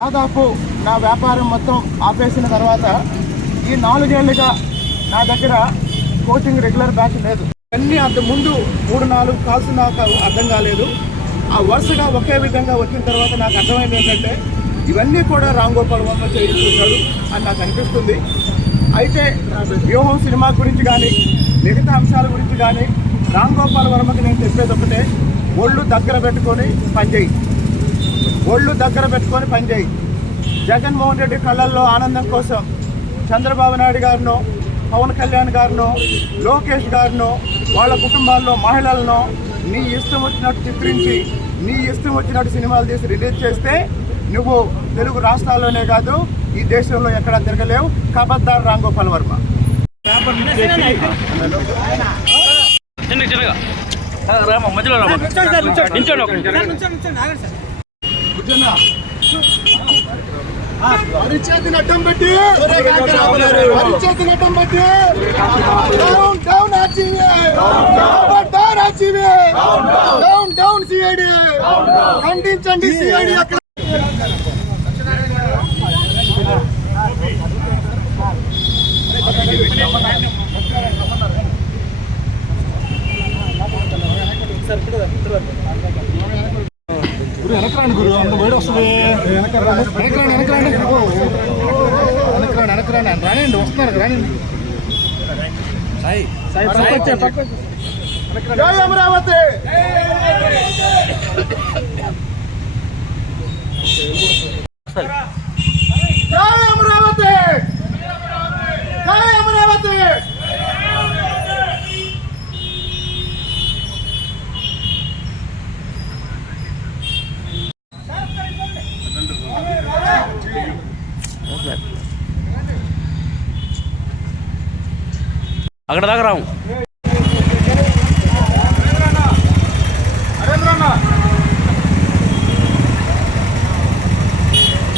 దాదాపు నా వ్యాపారం మొత్తం ఆపేసిన తర్వాత ఈ నాలుగేళ్ళుగా నా దగ్గర కోచింగ్ రెగ్యులర్ బ్యాచ్ లేదు. అన్నీ అంత ముందు మూడు నాలుగు కాల్స్ నాకు అర్థం కాలేదు. ఆ వరుసగా ఒకే విధంగా వచ్చిన తర్వాత నాకు అర్థమైంది ఏంటంటే ఇవన్నీ కూడా రామ్ గోపాల్ వర్మ చేయిస్తున్నాడు అని నాకు అనిపిస్తుంది. అయితే వ్యూహం సినిమా గురించి కానీ మిగతా అంశాల గురించి కానీ రామ్ గోపాల్ వర్మకి నేను చెప్పేది ఒకటే ఒళ్ళు దగ్గర పెట్టుకొని పనిచేయి ఒళ్ళు దగ్గర పెట్టుకొని పనిచేయి జగన్మోహన్ రెడ్డి కళ్ళల్లో ఆనందం కోసం చంద్రబాబు నాయుడు గారినో పవన్ కళ్యాణ్ గారినో లోకేష్ గారినో వాళ్ళ కుటుంబాల్లో మహిళలను నీ ఇష్టం వచ్చినట్టు చిత్రించి నీ ఇష్టం వచ్చినట్టు సినిమాలు తీసి రిలీజ్ చేస్తే నువ్వు తెలుగు రాష్ట్రాల్లోనే కాదు ఈ దేశంలో ఎక్కడా తిరగలేవు. కబద్దార్ రామ్ గోపాల్ వర్మ. మధ్యలో రామ నించోండి ఒక అడ్డం పెట్టి. అరిచేతిని అడ్డం పెట్టి. Down down RGV down RGV down down CID ఖండించండి సిఐడి అక్కడ. సార్ ఇప్పుడు గురు వెనకరాండి గురు అంత వేడి వస్తుంది. వెనకరాండి వెనకరాండి. వెనకరాండి వెనకరాండి. రానండి వస్తున్నారు రానండి జై అమరావతి! జై అమరావతి జై అమరావతి అక్కడ దాకా రాము